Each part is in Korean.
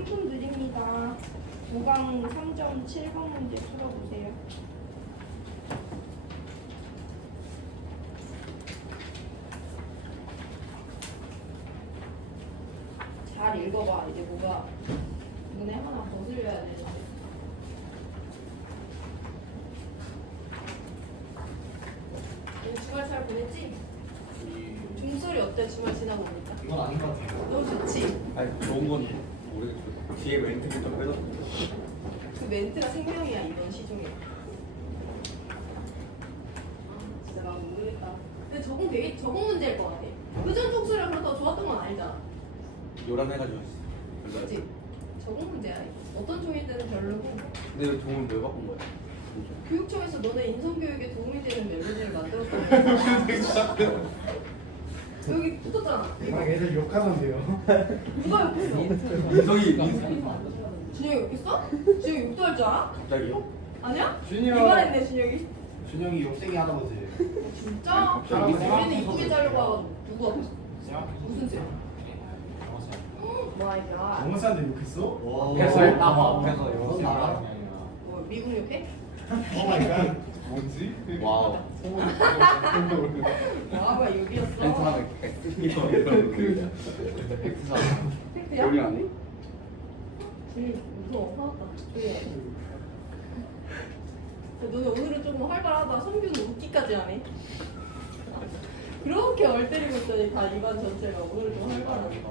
3분 드립니다. 5강 3.7번 문제 풀어보세요. 잘 읽어봐. 이제 뭐가 눈에 하나 거슬려야 되는데. 주말 잘 보냈지? 종소리 어때? 주말 지나고 보니까? 이건 아닌 것 같아요. 너무 좋지? 아니 좋은 건 모르겠어요. 뒤에 멘트 좀 해줬으면 그 멘트가 생명이야 이번 시중에. 진짜 나 모르겠다. 근데 적응 되게 적응 문제일 것 같아. 그전 종소리가 그렇다고 좋았던 건 아니잖아. 요란해가지고 그렇지? 적응 문제야. 어떤 종일 때는 별로고. 근데 왜 종을 왜 바꾼 거야? 교육청에서 너네 인성교육에 도움이 되는 멜로디를 만들었다고. 여기 붙었잖아. 애들 욕하던데요. 누가 욕했어? 민성이 준영이 욕했어? 준영이 욕도 할 줄 알아? 갑자기요? 아니야? 준영. 이발했네 준영이. 준영이 욕쟁이 할아버지. 진짜? 갑자기 우리는 이쁘게 자르고 와가지고 누구 앞에서? 무슨 쌤? 마이 갓. 영어사한테 욕했어? 앞에서 했다고 앞에서 넌 알아? 뭐 미국 욕해? 오 마이 갓. 뭐지? 와우. 와봐 욕이었어. 펜트하면 그 펜트사 팩트야? 요리 안 해? 무서워 화났다. 조용해. 너네 오늘은 조금 활발하다. 성규는 웃기까지 하네. 그렇게 얼때리고 있더니 다 이반 전체가 오늘 좀 활발하네.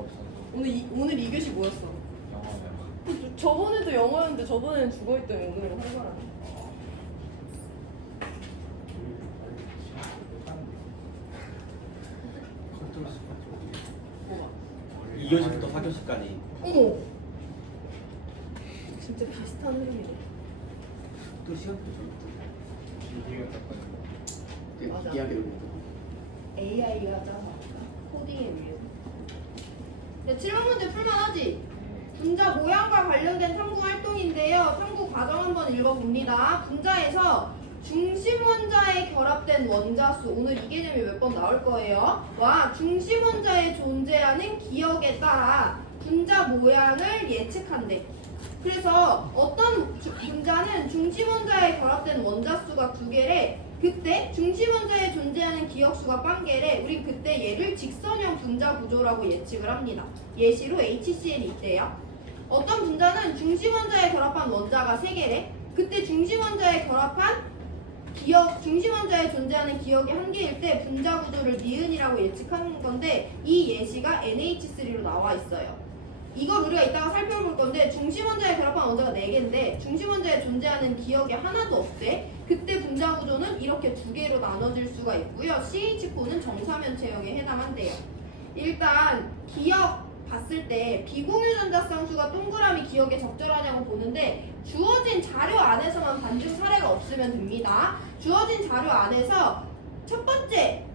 오늘 2교시 뭐였어? 저번에도 영어였는데 저번에는 죽어있더니 오늘은 활발하네. 뭐가? 2교시부터 4교시까지 어머! 진짜 비슷한 흐름이네. 또 시간도 좀 맞아. 이야기를 AI가 짜서 코딩에 의해서. 야, 7번 문제 풀만하지? 분자 모양과 관련된 탐구 활동인데요. 탐구 과정 한번 읽어봅니다. 분자에서 중심 원자에 결합된 원자수, 오늘 이 개념이 몇 번 나올 거예요. 와, 중심 원자에 존재하는 기억에 따라 분자 모양을 예측한대. 그래서 어떤 분자는 중심 원자에 결합된 원자수가 2개래. 그때 중심 원자에 존재하는 기억수가 1개래. 우리 그때 얘를 직선형 분자 구조라고 예측을 합니다. 예시로 HCl이 있대요. 어떤 분자는 중심 원자에 결합한 원자가 3개래. 그때 중심 원자에 결합한 중심 원자에 존재하는 기억이 1개일 때 분자 구조를 니은이라고 예측하는 건데, 이 예시가 NH3로 나와 있어요. 이걸 우리가 이따가 살펴볼 건데, 중심 원자에 결합한 원자가 4개인데 중심 원자에 존재하는 기억이 하나도 없대. 그때 분자 구조는 이렇게 2개로 나눠질 수가 있고요. CH4는 정사면체형에 해당한대요. 일단 기억 봤을 때 비공유 전자쌍수가 동그라미 기억에 적절하냐고 보는데, 주어진 자료 안에서만 반증 사례가 없으면 됩니다. 주어진 자료 안에서 첫 번째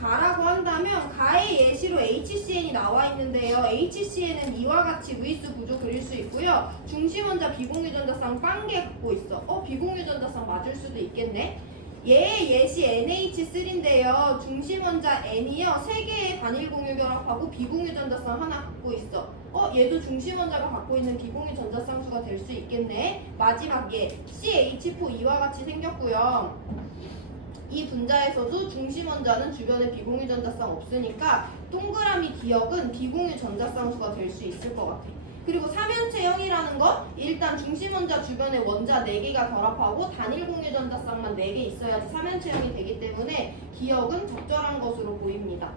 가라고 한다면 가의 예시로 HCn이 나와 있는데요. HCn은 이와 같이 무이스 구조 그릴 수 있고요. 중심 원자 비공유 전자쌍 1개 갖고 있어. 비공유 전자쌍 맞을 수도 있겠네. 얘의 예시 NH3인데요. 중심 원자 N이요 3개의 단일 공유 결합하고 비공유 전자쌍 하나 갖고 있어. 얘도 중심 원자가 갖고 있는 비공유 전자쌍수가 될 수 있겠네. 마지막 얘 CH4 이와 같이 생겼고요. 이 분자에서도 중심 원자는 주변에 비공유 전자쌍 없으니까 동그라미 기억은 비공유 전자쌍수가 될 수 있을 것 같아. 그리고 사면체형이라는 건 일단 중심 원자 주변에 원자 4개가 결합하고 단일 공유 전자쌍만 4개 있어야지 사면체형이 되기 때문에 기억은 적절한 것으로 보입니다.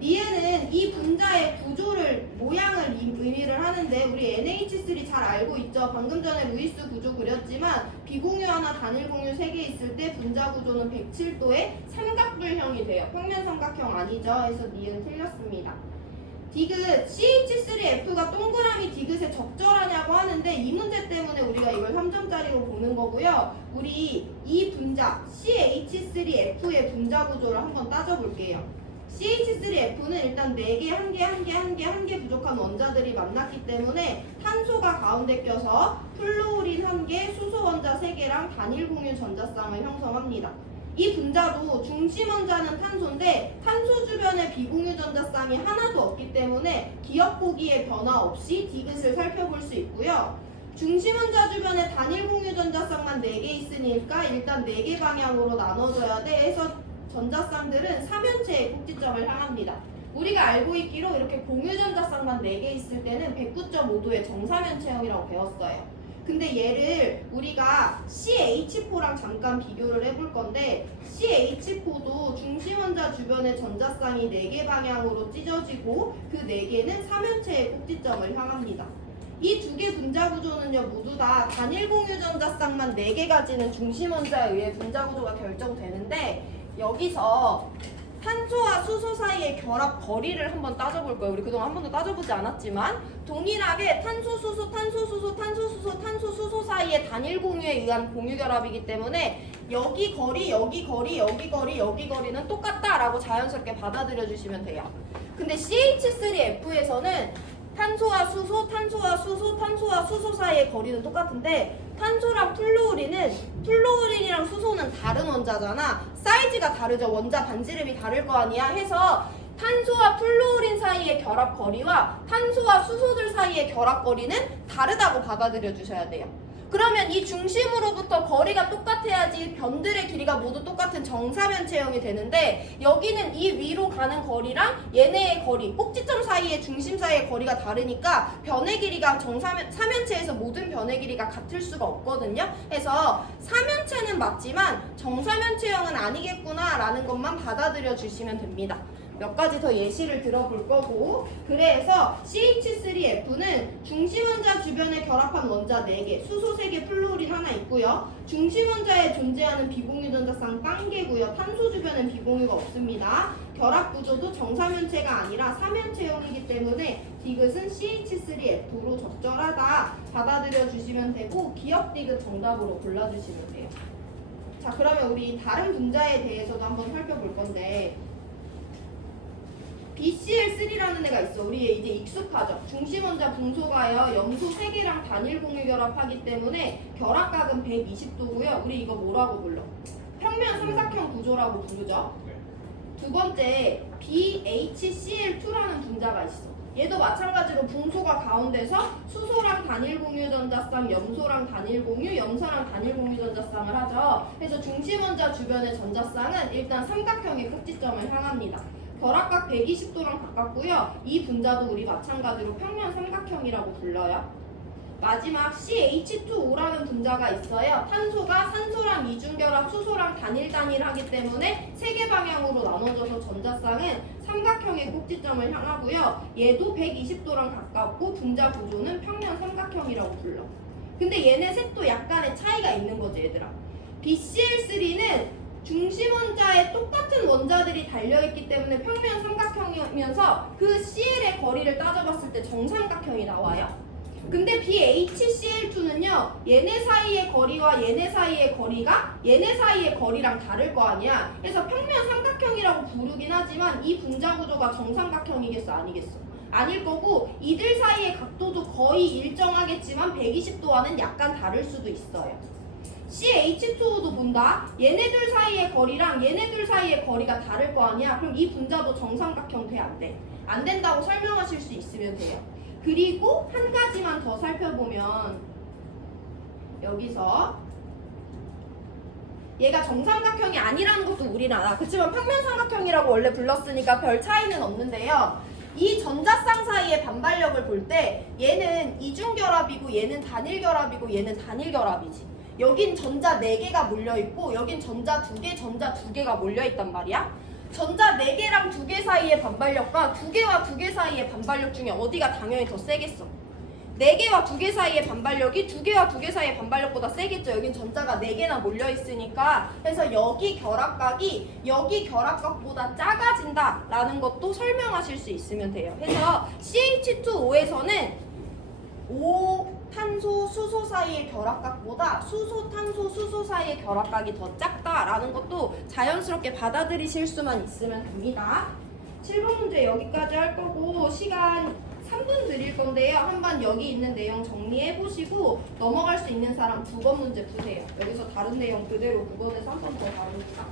니은은 이 분자의 구조를, 모양을 의미를 하는데, 우리 NH3 잘 알고 있죠? 방금 전에 루이스 구조 그렸지만 비공유 하나 단일 공유 3개 있을 때 분자 구조는 107도의 삼각뿔형이 돼요. 평면 삼각형 아니죠? 그래서 니은 틀렸습니다. 디귿 CH3F가 동그라미 디귿에 적절하냐고 하는데, 이 문제 때문에 우리가 이걸 3점짜리로 보는 거고요. 우리 이 분자 CH3F의 분자 구조를 한번 따져볼게요. CH3F는 일단 4개, 1개 부족한 원자들이 만났기 때문에 탄소가 가운데 껴서 플루오린 1개, 수소 원자 3개랑 단일 공유 전자쌍을 형성합니다. 이 분자도 중심 원자는 탄소인데 탄소 주변에 비공유 전자쌍이 하나도 없기 때문에 기억 보기에 변화 없이 디귿을 살펴볼 수 있고요. 중심 원자 주변에 단일 공유 전자쌍만 4개 있으니까 일단 4개 방향으로 나눠져야 돼. 해서 전자쌍들은 3면체의 꼭지점을 향합니다. 우리가 알고 있기로 이렇게 공유 전자쌍만 4개 있을 때는 109.5도의 정사면체형이라고 배웠어요. 근데 얘를 우리가 CH4랑 잠깐 비교를 해볼 건데 CH4도 중심 원자 주변의 전자쌍이 4개 방향으로 찢어지고 그 4개는 3면체의 꼭지점을 향합니다. 이 2개 분자 구조는요 모두 다 단일 공유 전자쌍만 4개 가지는 중심 원자에 의해 분자 구조가 결정되는데 여기서 탄소와 수소 사이의 결합 거리를 한번 따져볼 거예요. 우리 그동안 한 번도 따져보지 않았지만 동일하게 탄소, 수소, 탄소, 수소, 탄소, 수소, 탄소, 수소 사이의 단일 공유에 의한 공유 결합이기 때문에 여기 거리, 여기 거리, 여기 거리, 여기 거리는 똑같다라고 자연스럽게 받아들여 주시면 돼요. 근데 CH3F에서는 탄소와 수소, 탄소와 수소, 탄소와 수소 사이의 거리는 똑같은데 탄소랑 플루오린이랑 수소는 다른 원자잖아. 사이즈가 다르죠. 원자 반지름이 다를 거 아니야. 해서 탄소와 플루오린 사이의 결합 거리와 탄소와 수소들 사이의 결합 거리는 다르다고 받아들여 주셔야 돼요. 그러면 이 중심으로부터 거리가 똑같아야지 변들의 길이가 모두 똑같은 정사면체형이 되는데 여기는 이 위로 가는 거리랑 얘네의 거리, 꼭지점 사이의 중심 사이의 거리가 다르니까 변의 길이가 사면체에서 모든 변의 길이가 같을 수가 없거든요. 그래서 사면체는 맞지만 정사면체형은 아니겠구나 라는 것만 받아들여 주시면 됩니다. 몇 가지 더 예시를 들어볼 거고 그래서 CH3F는 중심 원자 주변에 결합한 원자 4개, 수소 3개, 플루오린 하나 있고요. 중심 원자에 존재하는 비공유 전자쌍 1개고요. 탄소 주변엔 비공유가 없습니다. 결합 구조도 정사면체가 아니라 사면체형이기 때문에 디귿은 CH3F로 적절하다 받아들여 주시면 되고 기억 디귿 정답으로 골라주시면 돼요. 자, 그러면 우리 다른 분자에 대해서도 한번 살펴볼 건데 BCl3라는 애가 있어. 우리 이제 익숙하죠. 중심 원자 붕소가요. 염소 3개랑 단일 공유 결합하기 때문에 결합각은 120도고요. 우리 이거 뭐라고 불러? 평면 삼각형 구조라고 부르죠. 두 번째 BHCl2라는 분자가 있어. 얘도 마찬가지로 붕소가 가운데서 수소랑 단일 공유 전자쌍, 염소랑 단일 공유, 염산랑 단일 공유 전자쌍을 하죠. 그래서 중심 원자 주변의 전자쌍은 일단 삼각형의 꼭지점을 향합니다. 결합각 120도랑 가깝고요. 이 분자도 우리 마찬가지로 평면 삼각형이라고 불러요. 마지막 CH2O라는 분자가 있어요. 탄소가 산소랑 이중결합, 수소랑 단일하기 때문에 3개 방향으로 나눠져서 전자쌍은 삼각형의 꼭지점을 향하고요. 얘도 120도랑 가깝고 분자 구조는 평면 삼각형이라고 불러. 근데 얘네 셋도 약간의 차이가 있는 거지 얘들아. BCl3는 중심 원자에 똑같은 원자들이 달려있기 때문에 평면 삼각형이면서 그 CL의 거리를 따져봤을 때 정삼각형이 나와요. 근데 BHCl2는요 얘네 사이의 거리와 얘네 사이의 거리가 얘네 사이의 거리랑 다를 거 아니야. 그래서 평면 삼각형이라고 부르긴 하지만 이 분자 구조가 정삼각형이겠어 아니겠어? 아닐 거고 이들 사이의 각도도 거의 일정하겠지만 120도와는 약간 다를 수도 있어요. CH2O도 본다. 얘네들 사이의 거리랑 얘네들 사이의 거리가 다를 거 아니야. 그럼 이 분자도 정삼각형 돼 안 돼? 안 된다고 설명하실 수 있으면 돼요. 그리고 한 가지만 더 살펴보면 여기서 얘가 정삼각형이 아니라는 것도 우리는 알아. 그렇지만 평면삼각형이라고 원래 불렀으니까 별 차이는 없는데요. 이 전자쌍 사이의 반발력을 볼 때 얘는 이중결합이고 얘는 단일결합이고 얘는 단일결합이지. 여긴 전자 4개가 몰려있고 여긴 전자 2개, 전자 2개가 몰려있단 말이야. 전자 4개랑 2개 사이의 반발력과 2개와 2개 사이의 반발력 중에 어디가 당연히 더 세겠어? 4개와 2개 사이의 반발력이 2개와 2개 사이의 반발력보다 세겠죠. 여긴 전자가 4개나 몰려있으니까. 그래서 여기 결합각이 여기 결합각보다 작아진다 라는 것도 설명하실 수 있으면 돼요. 그래서 CH2O에서는 탄소, 수소 사이의 결합각보다 수소, 탄소, 수소 사이의 결합각이 더 작다라는 것도 자연스럽게 받아들이실 수만 있으면 됩니다. 7번 문제 여기까지 할 거고 시간 3분 드릴 건데요. 한번 여기 있는 내용 정리해 보시고 넘어갈 수 있는 사람 9번 문제 푸세요. 여기서 다른 내용 그대로 9번에서 한 번 더 다루니까.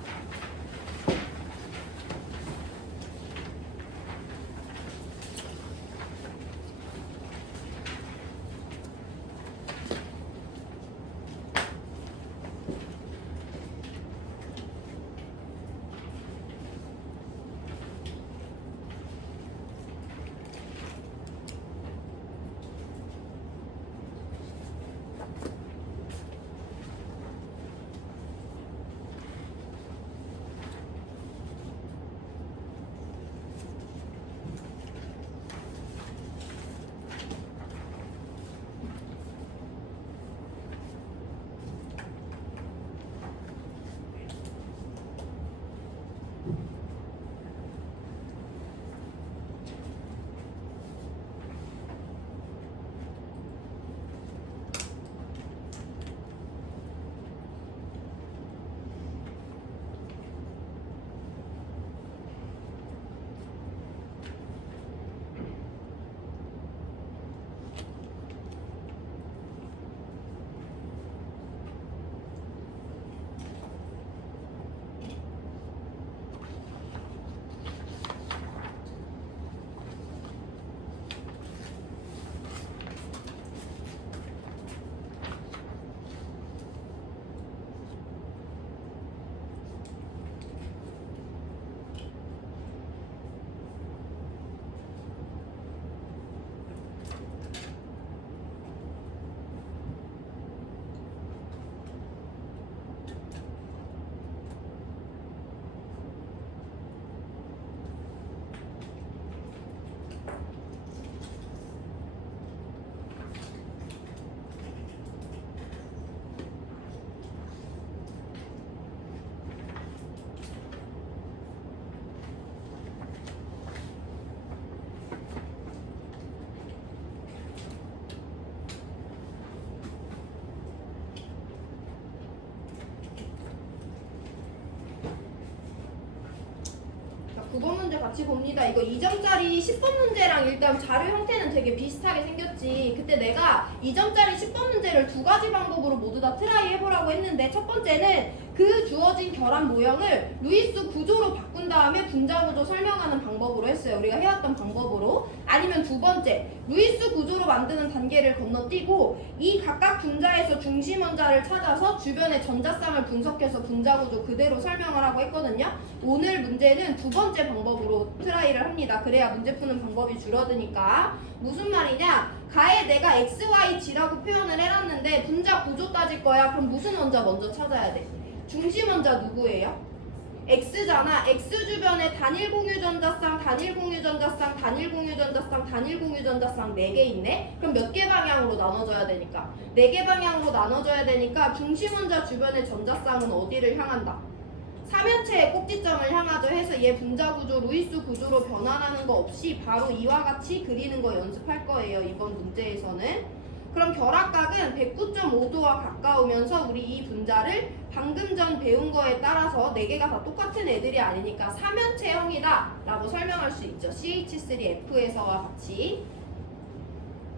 자, 9번 문제 같이 봅니다. 이거 2점짜리 10번 문제랑 일단 자료 형태는 되게 비슷하게 생겼지. 그때 내가 2점짜리 10번 문제를 두 가지 방법으로 모두 다 트라이 해보라고 했는데, 첫 번째는 그 주어진 결합 모형을 루이스 구조로 바꾼 다음에 분자 구조 설명하는 방법으로 했어요. 우리가 해왔던 방법으로. 아니면 두 번째, 루이스 구조로 만드는 단계를 건너뛰고 이 각각 분자에서 중심 원자를 찾아서 주변의 전자쌍을 분석해서 분자 구조 그대로 설명을 하고 했거든요. 오늘 문제는 두 번째 방법으로 트라이를 합니다. 그래야 문제 푸는 방법이 줄어드니까. 무슨 말이냐? 가에 내가 x, y, g라고 표현을 해놨는데 분자 구조 따질 거야. 그럼 무슨 원자 먼저 찾아야 돼? 중심 원자 누구예요? x잖아. x 주변에 단일 공유 전자쌍, 단일 공유 전자쌍, 단일 공유 전자쌍, 단일 공유 전자쌍 4개 있네? 그럼 몇 개 방향으로 나눠줘야 되니까? 4개 방향으로 나눠줘야 되니까 중심 원자 주변의 전자쌍은 어디를 향한다? 3면체의 꼭지점을 향하죠. 해서 얘 분자 구조 루이스 구조로 변환하는 거 없이 바로 이와 같이 그리는 거 연습할 거예요. 이번 문제에서는. 그럼 결합각은 109.5도와 가까우면서 우리 이 분자를 방금 전 배운 거에 따라서 4개가 다 똑같은 애들이 아니니까 3면체형이다 라고 설명할 수 있죠. CH3F에서와 같이.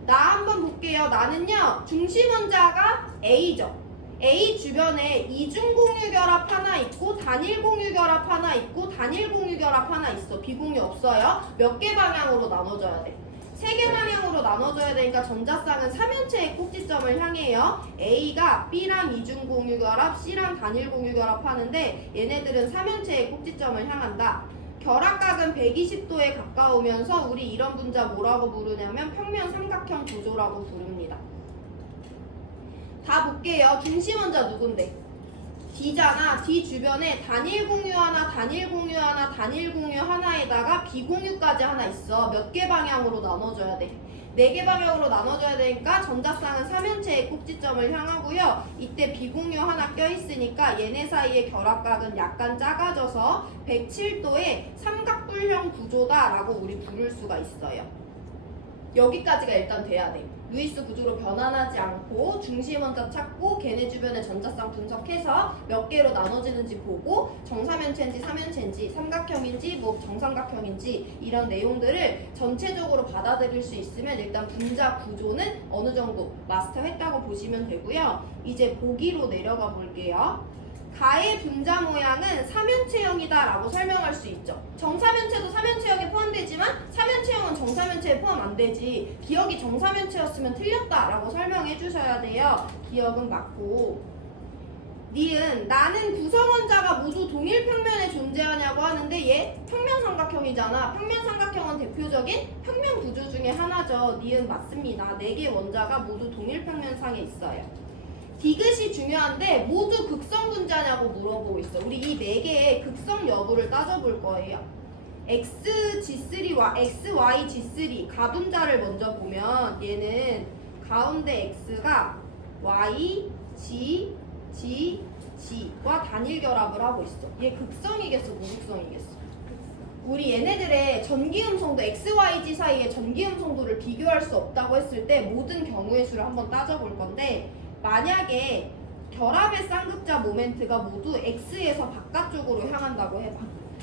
나 한번 볼게요. 나는요, 중심 원자가 A죠. A 주변에 이중 공유 결합 하나 있고 단일 공유 결합 하나 있고 단일 공유 결합 하나 있어. 비공유 없어요. 몇 개 방향으로 나눠줘야 돼? 3개 방향으로 나눠줘야 되니까 전자쌍은 3면체의 꼭지점을 향해요. A가 B랑 이중 공유 결합, C랑 단일 공유 결합 하는데 얘네들은 3면체의 꼭지점을 향한다. 결합각은 120도에 가까우면서 우리 이런 분자 뭐라고 부르냐면 평면 삼각형 구조라고 부릅니다. 다 볼게요. 중심 원자 누군데? D잖아. D 주변에 단일 공유 하나, 단일 공유 하나, 단일 공유 하나에다가 비공유까지 하나 있어. 몇 개 방향으로 나눠줘야 돼? 4개 방향으로 나눠줘야 되니까 전자쌍은 3면체의 꼭지점을 향하고요. 이때 비공유 하나 껴있으니까 얘네 사이의 결합각은 약간 작아져서 107도의 삼각뿔형 구조다라고 우리 부를 수가 있어요. 여기까지가 일단 돼야 돼. 루이스 구조로 변환하지 않고 중심 먼저 찾고 걔네 주변의 전자쌍 분석해서 몇 개로 나눠지는지 보고 정사면체인지 삼면체인지 삼각형인지 뭐 정삼각형인지 이런 내용들을 전체적으로 받아들일 수 있으면 일단 분자 구조는 어느 정도 마스터했다고 보시면 되고요. 이제 보기로 내려가 볼게요. 가의 분자 모양은 삼면체형이다 라고 설명할 수 있죠. 정사면체도 삼면체형에 포함되지만 삼면체형은 정사면체에 포함 안 되지. 기억이 정사면체였으면 틀렸다 라고 설명해 주셔야 돼요. 기억은 맞고. 니은 나는 구성원자가 모두 동일 평면에 존재하냐고 하는데 얘 평면삼각형이잖아. 평면삼각형은 대표적인 평면 구조 중에 하나죠. 니은 맞습니다. 4개 원자가 모두 동일 평면상에 있어요. 디귿이 중요한데 모두 극성 분자냐고 물어보고 있어. 우리 이 4개의 극성 여부를 따져볼 거예요. XG3와 XYG3 가분자를 먼저 보면 얘는 가운데 X가 Y, G, G, G와 단일 결합을 하고 있어. 얘 극성이겠어, 무극성이겠어? 우리 얘네들의 전기음성도 XYG 사이의 전기음성도를 비교할 수 없다고 했을 때 모든 경우의 수를 한번 따져볼 건데 만약에 결합의 쌍극자 모멘트가 모두 X에서 바깥쪽으로 향한다고 해봐.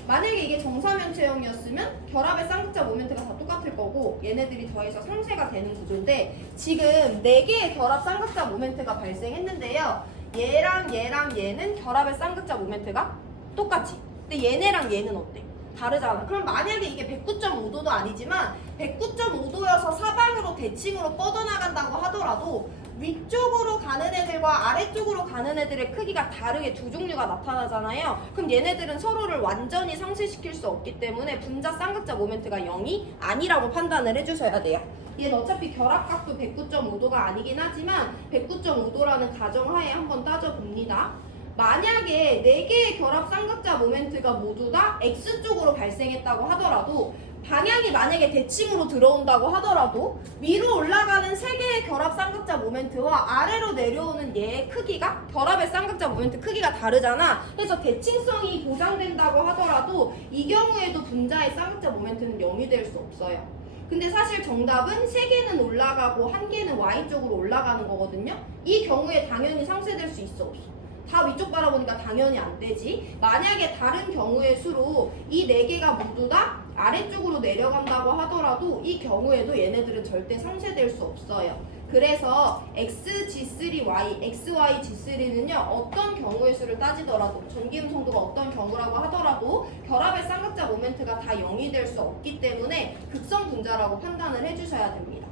만약에 이게 정사면체형이었으면 결합의 쌍극자 모멘트가 다 똑같을 거고 얘네들이 더해서 상쇄가 되는 구조인데 지금 4개의 결합 쌍극자 모멘트가 발생했는데요. 얘랑 얘랑 얘는 결합의 쌍극자 모멘트가 똑같지. 근데 얘네랑 얘는 어때? 다르잖아. 그럼 만약에 이게 109.5도도 아니지만 109.5도여서 사방으로 대칭으로 뻗어나간다고 하더라도 위쪽으로 가는 애들과 아래쪽으로 가는 애들의 크기가 다르게 두 종류가 나타나잖아요. 그럼 얘네들은 서로를 완전히 상쇄시킬 수 없기 때문에 분자 쌍극자 모멘트가 0이 아니라고 판단을 해주셔야 돼요. 얘는 어차피 결합각도 109.5도가 아니긴 하지만 109.5도라는 가정하에 한번 따져봅니다. 만약에 4개의 결합 쌍극자 모멘트가 모두 다 X쪽으로 발생했다고 하더라도 방향이 만약에 대칭으로 들어온다고 하더라도 위로 올라가는 3개의 결합 쌍극자 모멘트와 아래로 내려오는 얘의 크기가 결합의 쌍극자 모멘트 크기가 다르잖아. 그래서 대칭성이 보장된다고 하더라도 이 경우에도 분자의 쌍극자 모멘트는 0이 될 수 없어요. 근데 사실 정답은 3개는 올라가고 1개는 Y쪽으로 올라가는 거거든요. 이 경우에 당연히 상쇄될 수 있어 없어? 다 위쪽 바라보니까 당연히 안 되지. 만약에 다른 경우의 수로 이 4개가 모두 다 아래쪽으로 내려간다고 하더라도 이 경우에도 얘네들은 절대 상쇄될 수 없어요. 그래서 XG3Y, XYG3는요 어떤 경우의 수를 따지더라도 전기음성도가 어떤 경우라고 하더라도 결합의 쌍극자 모멘트가 다 0이 될 수 없기 때문에 극성 분자라고 판단을 해주셔야 됩니다.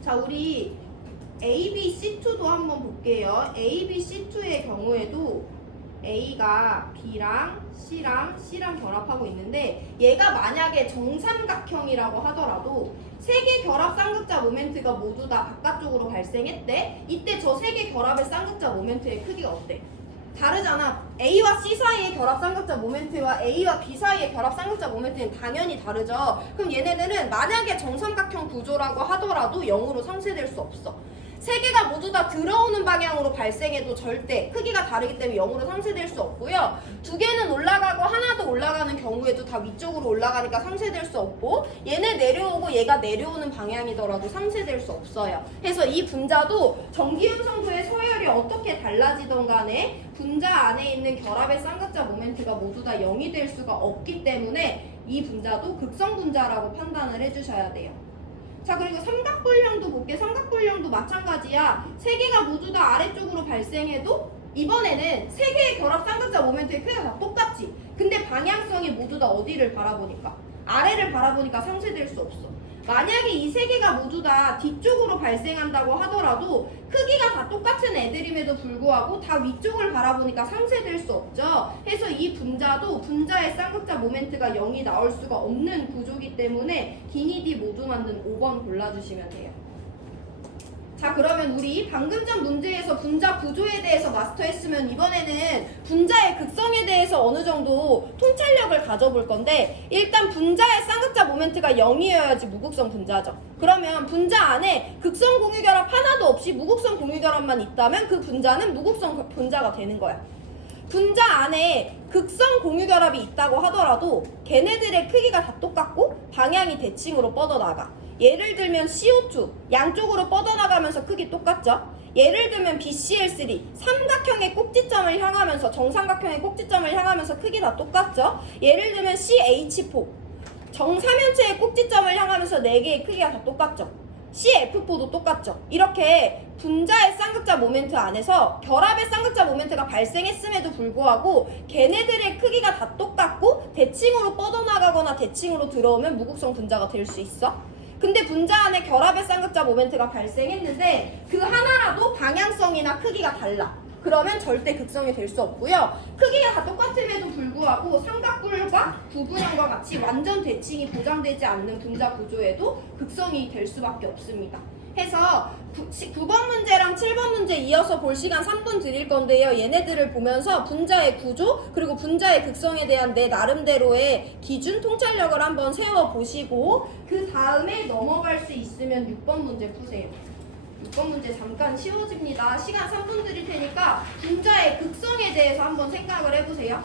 자, 우리 ABC2도 한번 볼게요. ABC2의 경우에도 A가 B랑 C랑 C랑 결합하고 있는데 얘가 만약에 정삼각형이라고 하더라도 3개 결합 쌍극자 모멘트가 모두 다 바깥쪽으로 발생했대. 이때 저 3개 결합의 쌍극자 모멘트의 크기가 어때? 다르잖아. A와 C 사이의 결합 쌍극자 모멘트와 A와 B 사이의 결합 쌍극자 모멘트는 당연히 다르죠. 그럼 얘네들은 만약에 정삼각형 구조라고 하더라도 0으로 상쇄될 수 없어. 3개가 모두 다 들어오는 방향으로 발생해도 절대 크기가 다르기 때문에 0으로 상쇄될 수 없고요. 2개는 올라가고 하나도 올라가는 경우에도 다 위쪽으로 올라가니까 상쇄될 수 없고 얘네 내려오고 얘가 내려오는 방향이더라도 상쇄될 수 없어요. 그래서 이 분자도 전기음성도의 서열이 어떻게 달라지던 간에 분자 안에 있는 결합의 쌍극자 모멘트가 모두 다 0이 될 수가 없기 때문에 이 분자도 극성 분자라고 판단을 해주셔야 돼요. 자, 그리고 삼각불량도 볼게. 삼각불량도 마찬가지야. 3개가 모두 다 아래쪽으로 발생해도 이번에는 3개의 결합 쌍극자 모멘트의 크기가 다 똑같지. 근데 방향성이 모두 다 어디를 바라보니까? 아래를 바라보니까 상쇄될 수 없어. 만약에 이 3개가 모두 다 뒤쪽으로 발생한다고 하더라도 크기가 다 똑같은 애들임에도 불구하고 다 위쪽을 바라보니까 상쇄될 수 없죠. 그래서 이 분자도 분자의 쌍극자 모멘트가 0이 나올 수가 없는 구조이기 때문에 기니 D 모두 만든 5번 골라주시면 돼요. 자, 그러면 우리 방금 전 문제에서 분자 구조에 대해서 마스터했으면 이번에는 분자의 극성에 대해서 어느 정도 통찰력을 가져볼 건데 일단 분자의 쌍극자 모멘트가 0이어야지 무극성 분자죠. 그러면 분자 안에 극성 공유결합 하나도 없이 무극성 공유결합만 있다면 그 분자는 무극성 분자가 되는 거야. 분자 안에 극성 공유결합이 있다고 하더라도 걔네들의 크기가 다 똑같고 방향이 대칭으로 뻗어나가. 예를 들면 CO2 양쪽으로 뻗어나가면서 크기 똑같죠? 예를 들면 BCl3 삼각형의 꼭지점을 향하면서 정삼각형의 꼭지점을 향하면서 크기 다 똑같죠? 예를 들면 CH4 정사면체의 꼭지점을 향하면서 4개의 크기가 다 똑같죠? CF4도 똑같죠? 이렇게 분자의 쌍극자 모멘트 안에서 결합의 쌍극자 모멘트가 발생했음에도 불구하고 걔네들의 크기가 다 똑같고 대칭으로 뻗어나가거나 대칭으로 들어오면 무극성 분자가 될 수 있어? 근데 분자 안에 결합의 쌍극자 모멘트가 발생했는데 그 하나라도 방향성이나 크기가 달라. 그러면 절대 극성이 될 수 없고요. 크기가 다 똑같음에도 불구하고 삼각뿔과 부분형과 같이 완전 대칭이 보장되지 않는 분자 구조에도 극성이 될 수밖에 없습니다. 해서 9번 문제랑 7번 문제 이어서 볼 시간 3분 드릴 건데요. 얘네들을 보면서 분자의 구조 그리고 분자의 극성에 대한 내 나름대로의 기준 통찰력을 한번 세워보시고 그 다음에 넘어갈 수 있으면 6번 문제 푸세요. 6번 문제 잠깐 쉬워집니다. 시간 3분 드릴 테니까 분자의 극성에 대해서 한번 생각을 해보세요.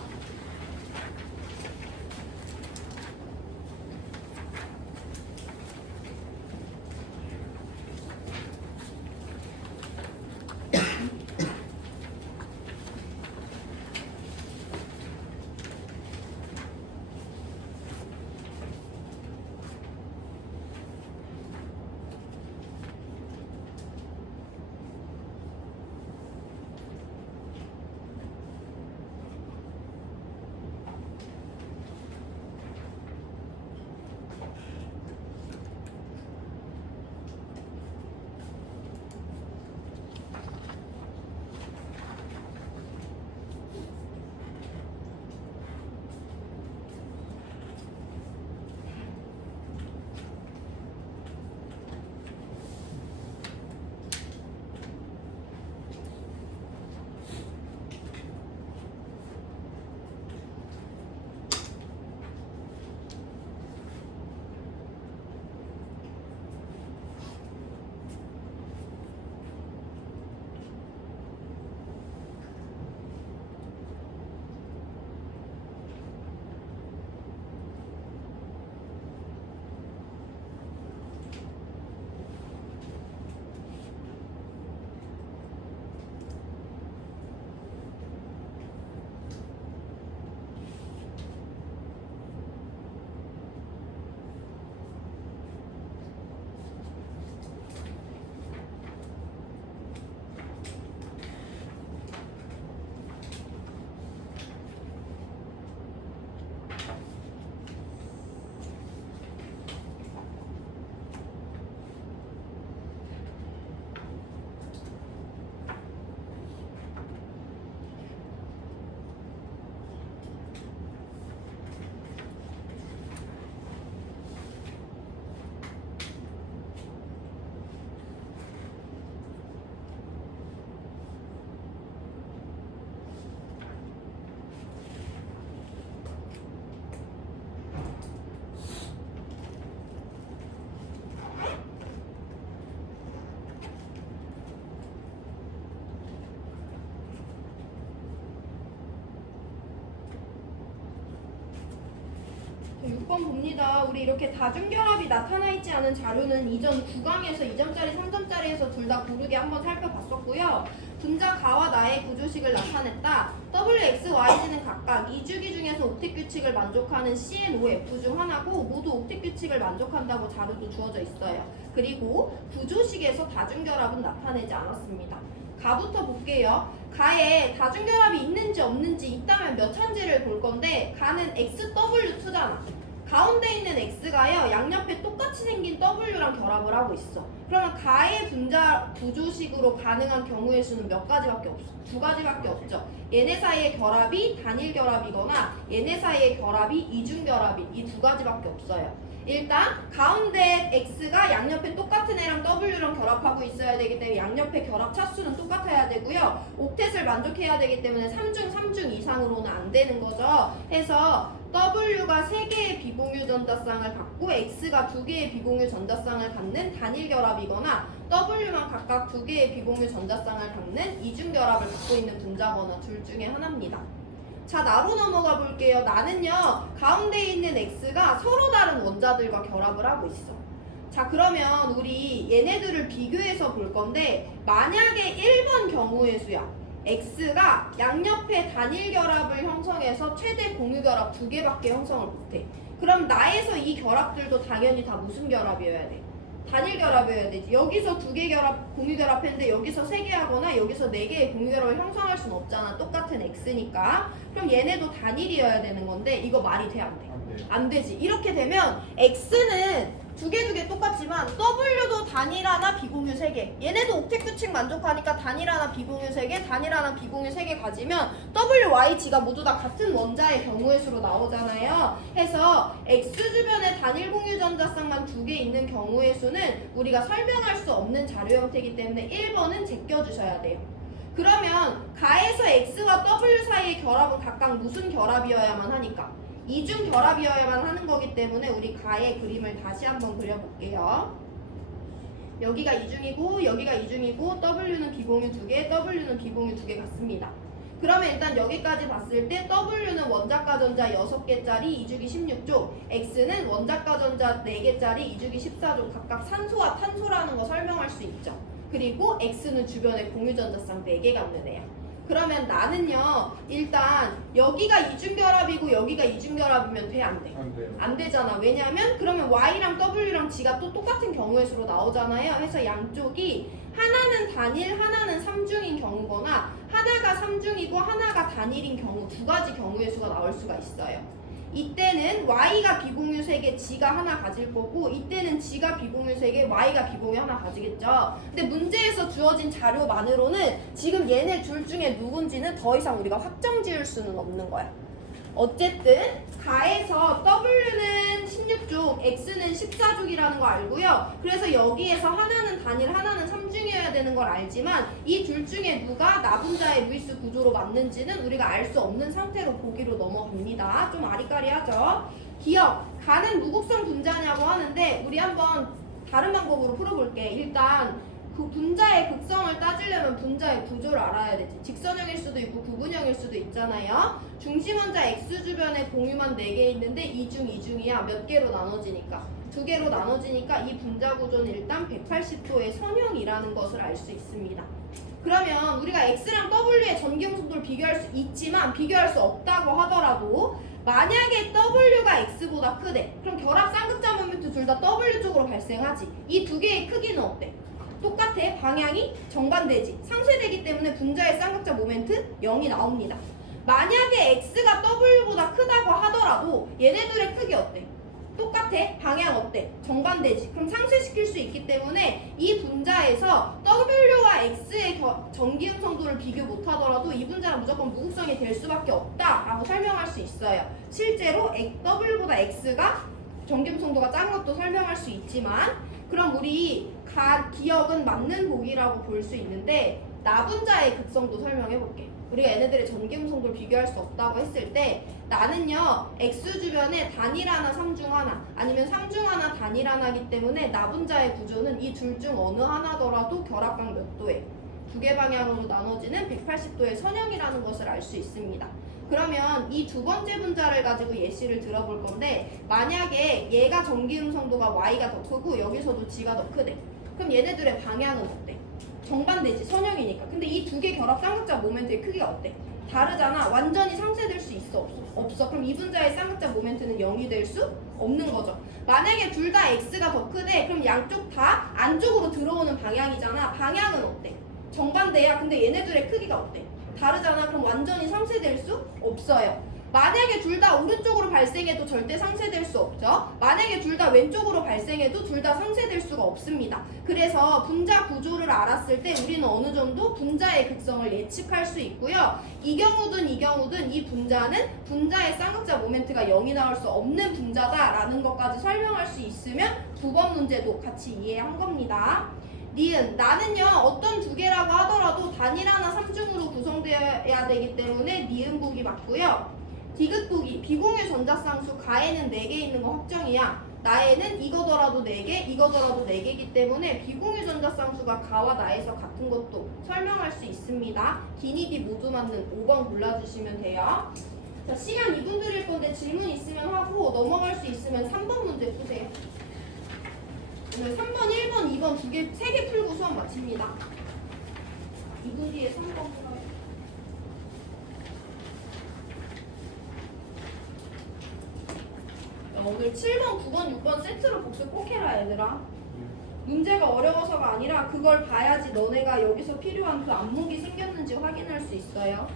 자, 6번 봅니다. 우리 이렇게 다중결합이 나타나 있지 않은 자료는 이전 9강에서 2점짜리, 3점짜리에서 둘 다 고르게 한번 살펴봤었고요. 분자 가와 나의 구조식을 나타냈다. W, X, Y, Z는 각각 2주기 중에서 옥텟 규칙을 만족하는 CNOF 중 하나고 모두 옥텟 규칙을 만족한다고 자료도 주어져 있어요. 그리고 구조식에서 다중결합은 나타내지 않았습니다. 가부터 볼게요. 가에 다중결합이 있는지 없는지 있다면 몇 차인지를 볼 건데 가는 XW2잖아. 가운데 있는 X가요 양옆에 똑같이 생긴 W랑 결합을 하고 있어. 그러면 가의 분자 구조식으로 가능한 경우의 수는 몇 가지밖에 없어? 2가지밖에 없죠. 얘네 사이의 결합이 단일 결합이거나 얘네 사이의 결합이 이중 결합이 이 2가지밖에 없어요. 일단 가운데 X가 양옆에 똑같은 애랑 W랑 결합하고 있어야 되기 때문에 양옆의 결합 차수는 똑같아야 되고요. 옥텟을 만족해야 되기 때문에 3중 이상으로는 안 되는 거죠. 해서 W가 3개의 비공유 전자쌍을 갖고 X가 2개의 비공유 전자쌍을 갖는 단일 결합이거나 W만 각각 2개의 비공유 전자쌍을 갖는 이중 결합을 갖고 있는 분자거나 둘 중에 하나입니다. 자, 나로 넘어가 볼게요. 나는요 가운데 있는 X가 서로 다른 원자들과 결합을 하고 있어. 자, 그러면 우리 얘네들을 비교해서 볼 건데 만약에 1번 경우의 수야. X가 양옆에 단일 결합을 형성해서 최대 공유 결합 2개밖에 형성을 못해. 그럼 나에서 이 결합들도 당연히 다 무슨 결합이어야 돼? 단일 결합이어야 되지. 여기서 2개 결합, 공유 결합했는데 여기서 3개 하거나 여기서 4개의 공유 결합을 형성할 수는 없잖아. 똑같은 X니까. 그럼 얘네도 단일이어야 되는 건데 이거 말이 돼, 안 돼? 안 돼. 안 되지. 이렇게 되면 X는 두 개 똑같지만 W도 단일 하나 비공유 3개. 얘네도 옥텟 규칙 만족하니까 단일 하나 비공유 3개, 단일 하나 비공유 3개 가지면 W, Y, G가 모두 다 같은 원자의 경우의 수로 나오잖아요. 해서 X 주변에 단일 공유 전자쌍만 2개 있는 경우의 수는 우리가 설명할 수 없는 자료 형태이기 때문에 1번은 제껴주셔야 돼요. 그러면 가에서 X와 W 사이의 결합은 각각 무슨 결합이어야만 하니까? 이중 결합이어야만 하는 거기 때문에 우리 가의 그림을 다시 한번 그려볼게요. 여기가 이중이고 여기가 이중이고 W는 비공유 2개, W는 비공유 2개 같습니다. 그러면 일단 여기까지 봤을 때 W는 원자과 전자 6개짜리 2주기 16조, X는 원자과 전자 4개짜리 2주기 14조, 각각 산소와 탄소라는 거 설명할 수 있죠. 그리고 X는 주변에 공유 전자쌍 4개 갖는 애야. 그러면 나는요, 일단 여기가 이중결합이고 여기가 이중결합이면 돼, 안 돼? 안 돼요. 안 되잖아. 왜냐면 그러면 Y랑 W랑 G가 또 똑같은 경우의 수로 나오잖아요. 해서 양쪽이 하나는 단일, 하나는 삼중인 경우거나 하나가 삼중이고 하나가 단일인 경우 두 가지 경우의 수가 나올 수가 있어요. 이때는 Y가 비공유 3개, G가 하나 가질 거고 이때는 G가 비공유 3개, Y가 비공유 하나 가지겠죠. 근데 문제에서 주어진 자료만으로는 지금 얘네 둘 중에 누군지는 더 이상 우리가 확정 지을 수는 없는 거야. 어쨌든 가에서 W는 16족, X는 14족이라는 거 알고요. 그래서 여기에서 하나는 단일, 하나는 삼중이어야 되는 걸 알지만 이 둘 중에 누가 나분자의 루이스 구조로 맞는지는 우리가 알 수 없는 상태로 보기로 넘어갑니다. 좀 아리까리하죠? 기억, 가는 무극성 분자냐고 하는데 우리 한번 다른 방법으로 풀어볼게. 일단 그 분자의 극성을 따지려면 분자의 구조를 알아야 되지. 직선형일 수도 있고 구분형일 수도 있잖아요. 중심 원자 X 주변에 공유만 4개 있는데 이중이야. 몇 개로 나눠지니까? 2개로 나눠지니까 이 분자 구조는 일단 180도의 선형이라는 것을 알 수 있습니다. 그러면 우리가 X랑 W의 전기음속도를 비교할 수 있지만 비교할 수 없다고 하더라도 만약에 W가 X보다 크대. 그럼 결합 쌍극자 모멘트 둘 다 W 쪽으로 발생하지. 이 두 개의 크기는 어때? 똑같아. 방향이 정반대지. 상쇄되기 때문에 분자의 쌍극자 모멘트 0이 나옵니다. 만약에 X가 W보다 크다고 하더라도 얘네들의 크기 어때? 똑같아. 방향 어때? 정반대지. 그럼 상쇄시킬 수 있기 때문에 이 분자에서 W와 X의 전기음성도를 비교 못하더라도 이 분자는 무조건 무극성이 될 수밖에 없다라고 설명할 수 있어요. 실제로 W보다 X가 전기음성도가 작은 것도 설명할 수 있지만 그럼 우리 기억은 맞는 보기라고 볼 수 있는데 나분자의 극성도 설명해볼게. 우리가 얘네들의 전기음성도를 비교할 수 없다고 했을 때 나는요 X 주변에 단일 하나, 삼중 하나 아니면 삼중 하나, 단일 하나이기 때문에 나분자의 구조는 이 둘 중 어느 하나더라도 결합각 몇 도에 2개 방향으로 나눠지는 180도의 선형이라는 것을 알 수 있습니다. 그러면 이 두 번째 분자를 가지고 예시를 들어볼 건데 만약에 얘가 전기음성도가 Y가 더 크고 여기서도 G가 더 크대. 그럼 얘네들의 방향은 어때? 정반대지. 선형이니까. 근데 이 두 개 결합 쌍극자 모멘트의 크기가 어때? 다르잖아. 완전히 상쇄될 수 있어? 없어? 없어. 그럼 이 분자의 쌍극자 모멘트는 0이 될 수 없는 거죠. 만약에 둘 다 X가 더 크대. 그럼 양쪽 다 안쪽으로 들어오는 방향이잖아. 방향은 어때? 정반대야. 근데 얘네들의 크기가 어때? 다르잖아. 그럼 완전히 상쇄될 수 없어요. 만약에 둘 다 오른쪽으로 발생해도 절대 상쇄될 수 없죠. 만약에 둘 다 왼쪽으로 발생해도 둘 다 상쇄될 수가 없습니다. 그래서 분자 구조를 알았을 때 우리는 어느 정도 분자의 극성을 예측할 수 있고요. 이 경우든 이 분자는 분자의 쌍극자 모멘트가 0이 나올 수 없는 분자다라는 것까지 설명할 수 있으면 두 번 문제도 같이 이해한 겁니다. 니은, 나는요 어떤 두 개라고 하더라도 단일 하나 삼중으로 구성되어야 되기 때문에 니은 보기 맞고요. 디귿 보기, 비공유 전자쌍수 가에는 4개 있는 거 확정이야. 나에는 이거더라도 4개, 이거더라도 4개이기 때문에 비공유 전자쌍수가 가와 나에서 같은 것도 설명할 수 있습니다. 기니 디 모두 맞는 5번 골라주시면 돼요. 자, 시간 2분 드릴 건데 질문 있으면 하고 넘어갈 수 있으면 3번 문제 푸세요. 오늘 3번, 1번, 2번 두 개, 세 개 풀고 수업 마칩니다. 2분 뒤에 3번 풀어요. 오늘 7번, 9번, 6번 세트로 복습 꼭 해라 얘들아. 문제가 어려워서가 아니라 그걸 봐야지 너네가 여기서 필요한 그 안목이 생겼는지 확인할 수 있어요.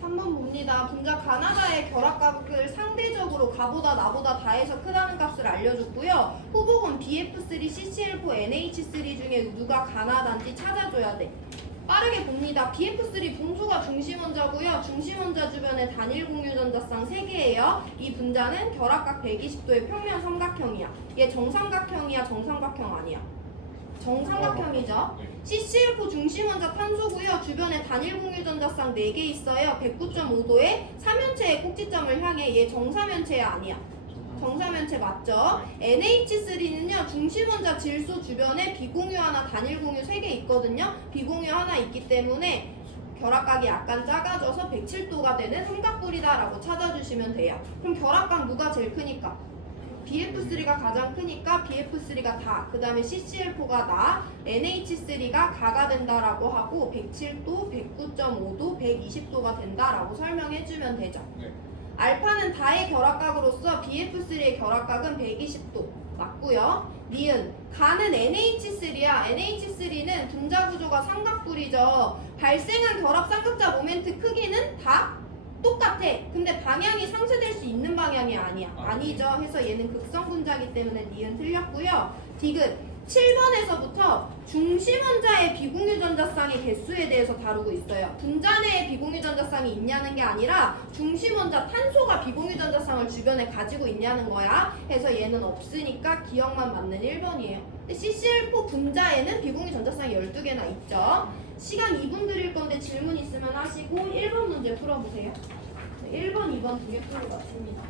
한번 봅니다. 분자 가나다의 결합각을 상대적으로 가보다 나보다 다해서 크다는 값을 알려줬고요. 후보군 BF3, CCl4, NH3 중에 누가 가나다인지 찾아줘야 돼. 빠르게 봅니다. BF3 분수가 중심원자고요. 중심원자 주변에 단일 공유전자쌍 3개예요. 이 분자는 결합각 120도의 평면 삼각형이야. 얘 정삼각형이야, 정삼각형 아니야? 정삼각형이죠. CCl4 중심원자 탄소고요. 주변에 단일 공유전자쌍 4개 있어요. 109.5도의 삼연체의 꼭지점을 향해. 얘 정삼연체야 아니야? 정삼연체 맞죠? NH3는요 중심원자 질소 주변에 비공유 하나, 단일 공유 3개 있거든요. 비공유 하나 있기 때문에 결합각이 약간 작아져서 107도가 되는 삼각뿔이다라고 찾아주시면 돼요. 그럼 결합각 누가 제일 크니까? BF3가 가장 크니까 BF3가 다, 그 다음에 CCl4가 나, NH3가 가가 된다라고 하고 107도, 109.5도, 120도가 된다라고 설명해주면 되죠. 네. 알파는 다의 결합각으로서 BF3의 결합각은 120도 맞고요. 니은 가는 NH3야. NH3는 분자 구조가 삼각뿔이죠. 발생한 결합 쌍극자 모멘트 크기는 다 똑같아. 근데 방향이 상쇄될 수 있는 방향이 아니야. 아니죠. 해서 얘는 극성 분자이기 때문에 니은 틀렸고요. 디귿 7번에서부터 중심원자의 비공유전자쌍의 개수에 대해서 다루고 있어요. 분자 내에 비공유전자쌍이 있냐는 게 아니라 중심원자 탄소가 비공유전자쌍을 주변에 가지고 있냐는 거야. 해서 얘는 없으니까 기억만 맞는 1번이에요. 근데 CCl4 분자에는 비공유전자쌍이 12개나 있죠. 시간 2분 드릴 건데 질문 있으면 하시고 1번 문제 풀어보세요. 1번, 2번 두 개 풀고 마칩니다.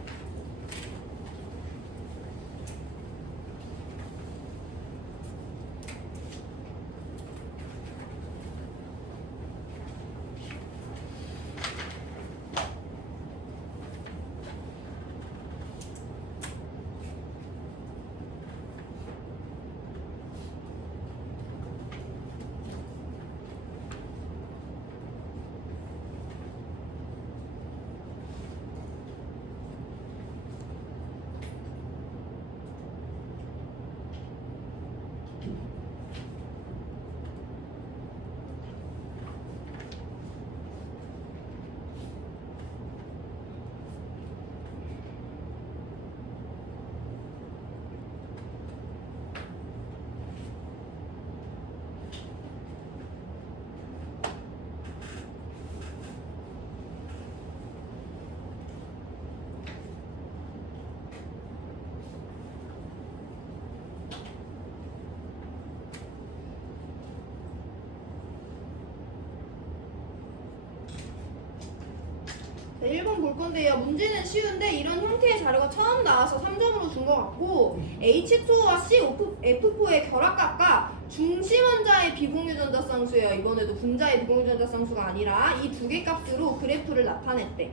네, 1번 볼 건데요. 문제는 쉬운데 이런 형태의 자료가 처음 나와서 3점으로 준 것 같고 H2와 F4의 결합각과 중심원자의 비공유전자쌍수예요. 이번에도 분자의 비공유전자쌍수가 아니라 이 두 개 값으로 그래프를 나타냈대.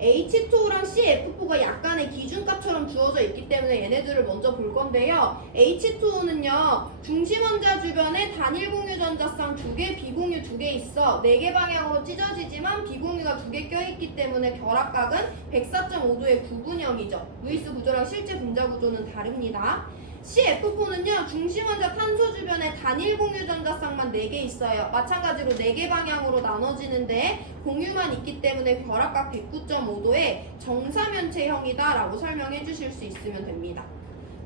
H2O랑 CF4가 약간의 기준값처럼 주어져 있기 때문에 얘네들을 먼저 볼 건데요. H2O는요, 중심원자 주변에 단일 공유 전자쌍 2개, 비공유 2개 있어. 4개 방향으로 찢어지지만 비공유가 2개 껴있기 때문에 결합각은 104.5도의 구분형이죠. 루이스 구조랑 실제 분자 구조는 다릅니다. CF4는요, 중심원자 탄소 주변에 단일 공유 전자쌍만 4개 있어요. 마찬가지로 4개 방향으로 나눠지는데 공유만 있기 때문에 결합각 109.5도의 정사면체형이다 라고 설명해 주실 수 있으면 됩니다.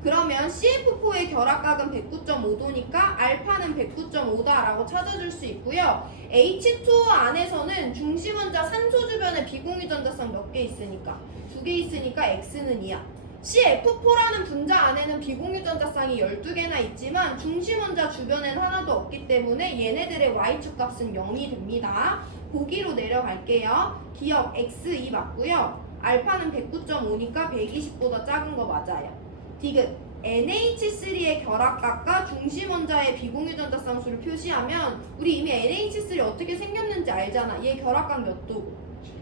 그러면 CF4의 결합각은 109.5도니까 알파는 109.5다 라고 찾아줄 수 있고요. H2O 안에서는 중심원자 산소 주변에 비공유 전자쌍 몇 개 있으니까 2개 있으니까 X는 2야. CF4라는 분자 안에는 비공유 전자쌍이 12개나 있지만 중심원자 주변엔 하나도 없기 때문에 얘네들의 Y축 값은 0이 됩니다. 보기로 내려갈게요. 기억 X2 맞고요. 알파는 109.5니까 120보다 작은 거 맞아요. 디귿 NH3의 결합각과 중심원자의 비공유 전자쌍 수를 표시하면 우리 이미 NH3 어떻게 생겼는지 알잖아. 얘 결합각 몇 도고?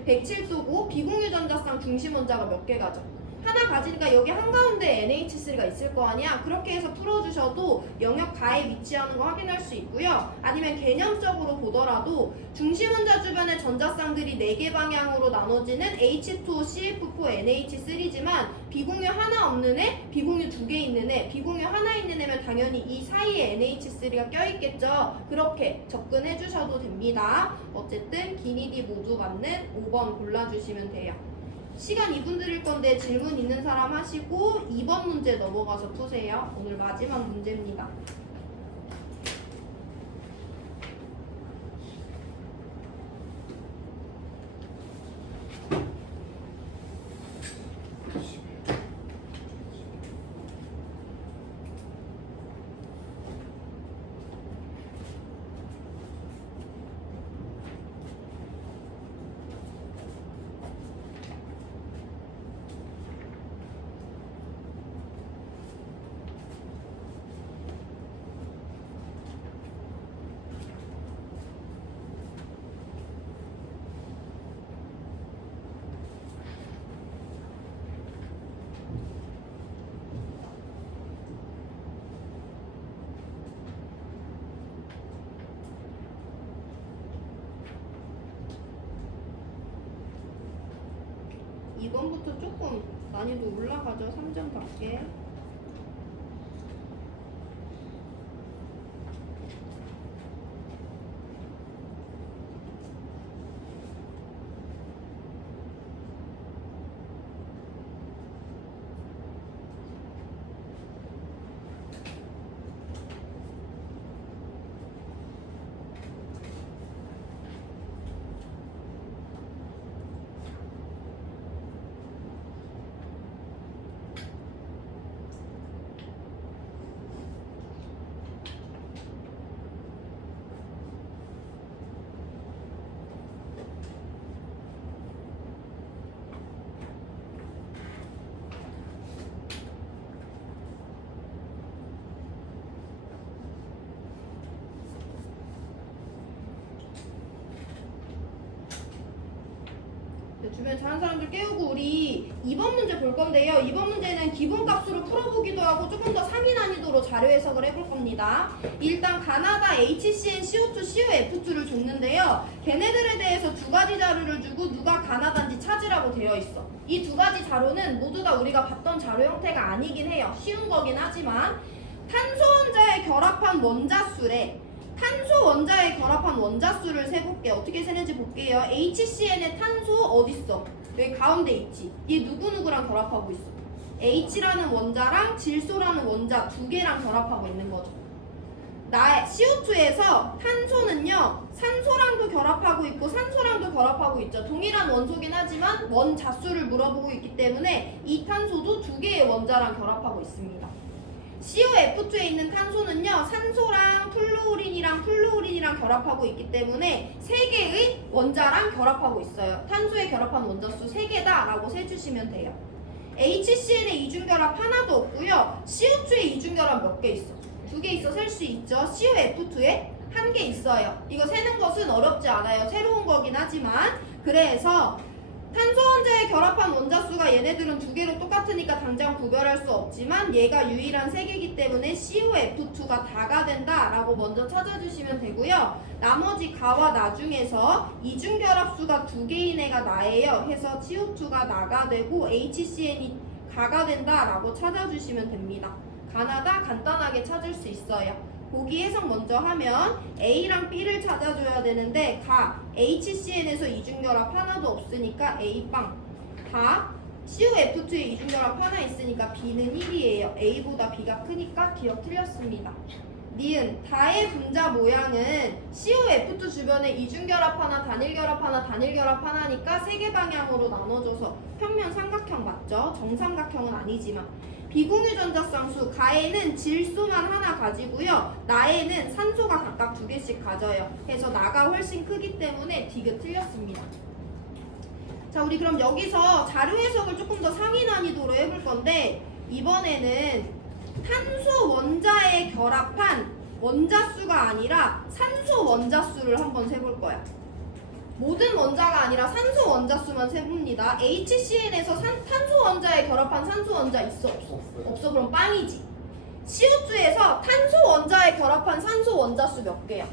107도고 비공유 전자쌍 중심원자가 몇 개 가져? 하나 가지니까 여기 한가운데 NH3가 있을 거 아니야? 그렇게 해서 풀어주셔도 영역 가에 위치하는 거 확인할 수 있고요. 아니면 개념적으로 보더라도 중심원자 주변의 전자쌍들이 4개 방향으로 나눠지는 H2O, CF4, NH3지만 비공유 하나 없는 애, 비공유 2개 있는 애, 비공유 하나 있는 애면 당연히 이 사이에 NH3가 껴있겠죠? 그렇게 접근해 주셔도 됩니다. 어쨌든 기니디 모두 맞는 5번 골라주시면 돼요. 시간 2분 드릴 건데 질문 있는 사람 하시고 2번 문제 넘어가서 푸세요. 오늘 마지막 문제입니다. 이번부터 조금 난이도 올라가죠. 3점 밖에. 주변에 자는 사람들 깨우고 우리 2번 문제 볼 건데요. 2번 문제는 기본값으로 풀어보기도 하고 조금 더 상위 난이도로 자료 해석을 해볼 겁니다. 일단 가나다 HCN CO2 COF2를 줬는데요. 걔네들에 대해서 2가지 자료를 주고 누가 가나다인지 찾으라고 되어 있어. 이 2가지 자료는 모두 다 우리가 봤던 자료 형태가 아니긴 해요. 쉬운 거긴 하지만 탄소 원자에 결합한 원자수래. 탄소 원자에 결합한 원자수를 세볼게요. 어떻게 세는지 볼게요. HCN의 탄소 어딨어? 여기 가운데 있지. 얘 누구누구랑 결합하고 있어? H라는 원자랑 질소라는 원자 2개랑 결합하고 있는 거죠. 나의 CO2에서 탄소는요, 산소랑도 결합하고 있고 산소랑도 결합하고 있죠. 동일한 원소긴 하지만 원자수를 물어보고 있기 때문에 이 탄소도 2개의 원자랑 결합하고 있습니다. COF2에 있는 탄소는요, 산소랑 플루오린이랑 결합하고 있기 때문에 3개의 원자랑 결합하고 있어요. 탄소에 결합한 원자수 3개다 라고 세주시면 돼요. HCN의 이중결합 하나도 없고요. CO2의 이중결합 몇 개 있어? 2개 있어. 셀 수 있죠. COF2에 1개 있어요. 이거 세는 것은 어렵지 않아요. 새로운 거긴 하지만. 그래서 탄소 원자에 결합한 원자수가 얘네들은 두 개로 똑같으니까 당장 구별할 수 없지만 얘가 유일한 세 개이기 때문에 COF2가 다가 된다라고 먼저 찾아주시면 되고요. 나머지 가와 나 중에서 이중결합수가 두 개인 애가 나예요. 해서 CO2가 나가 되고 HCN이 가가 된다라고 찾아주시면 됩니다. 가나다 간단하게 찾을 수 있어요. 보기 해석 먼저 하면 A랑 B를 찾아줘야 되는데 가 HCN에서 이중결합 하나도 없으니까 A빵 다 COF2에 이중결합 하나 있으니까 B는 1이에요. A보다 B가 크니까 기억 틀렸습니다. 니은 다의 분자 모양은 COF2 주변에 이중결합 하나, 단일결합 하나, 단일결합 하나니까 세 개 방향으로 나눠줘서 평면 삼각형 맞죠? 정삼각형은 아니지만 비공유 전자쌍수 가에는 질소만 하나 가지고요. 나에는 산소가 각각 두 개씩 가져요. 그래서 나가 훨씬 크기 때문에 디귿 틀렸습니다. 자, 우리 그럼 여기서 자료 해석을 조금 더 상위 난이도로 해볼 건데 이번에는 탄소 원자에 결합한 원자수가 아니라 산소 원자수를 한번 세볼 거야. 모든 원자가 아니라 산소 원자수만 세봅니다. HCN에서 탄소 원자에 결합한 산소 원자 있어? 없어? 없어. 그럼 빵이지. CO2에서 탄소 원자에 결합한 산소 원자수 몇 개야?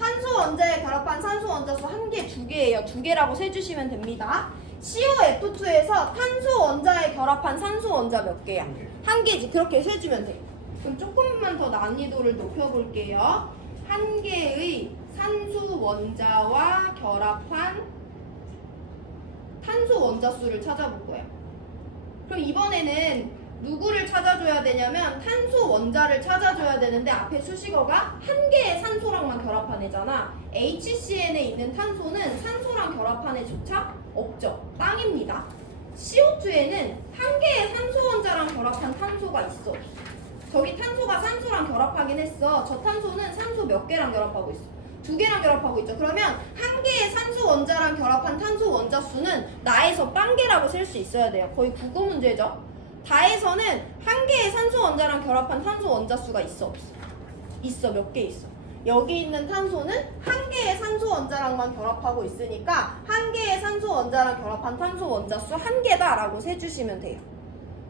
탄소 원자에 결합한 산소 원자수 한 개, 두 개예요. 두 개라고 세주시면 됩니다. COF2에서 탄소 원자에 결합한 산소 원자 몇 개야? 한 개지. 그렇게 세주면 돼. 그럼 조금만 더 난이도를 높여볼게요. 한 개의 산소 원자와 결합한 탄소 원자수를 찾아볼 거야. 그럼 이번에는 누구를 찾아줘야 되냐면 탄소 원자를 찾아줘야 되는데 앞에 수식어가 한 개의 산소랑만 결합한 애잖아. HCN에 있는 탄소는 산소랑 결합한 애조차 없죠. 빵입니다. CO2에는 한 개의 산소 원자랑 결합한 탄소가 있어. 저기 탄소가 산소랑 결합하긴 했어. 저 탄소는 산소 몇 개랑 결합하고 있어? 두 개랑 결합하고 있죠. 그러면 한 개의 산소 원자랑 결합한 탄소 원자 수는 나에서 빵개라고 셀 수 있어야 돼요. 거의 국어 문제죠. 다에서는 한 개의 산소 원자랑 결합한 탄소 원자 수가 있어 없어? 있어. 몇 개 있어? 여기 있는 탄소는 한 개의 산소 원자랑만 결합하고 있으니까 한 개의 산소 원자랑 결합한 탄소 원자 수 한 개다라고 세주시면 돼요.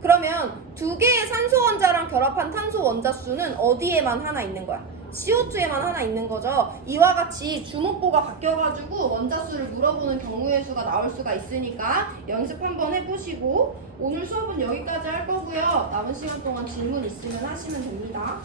그러면 두 개의 산소 원자랑 결합한 탄소 원자 수는 어디에만 하나 있는 거야? CO2에만 하나 있는 거죠. 이와 같이 주목보가 바뀌어가지고 원자 수를 물어보는 경우의 수가 나올 수가 있으니까 연습 한번 해보시고 오늘 수업은 여기까지 할 거고요. 남은 시간 동안 질문 있으면 하시면 됩니다.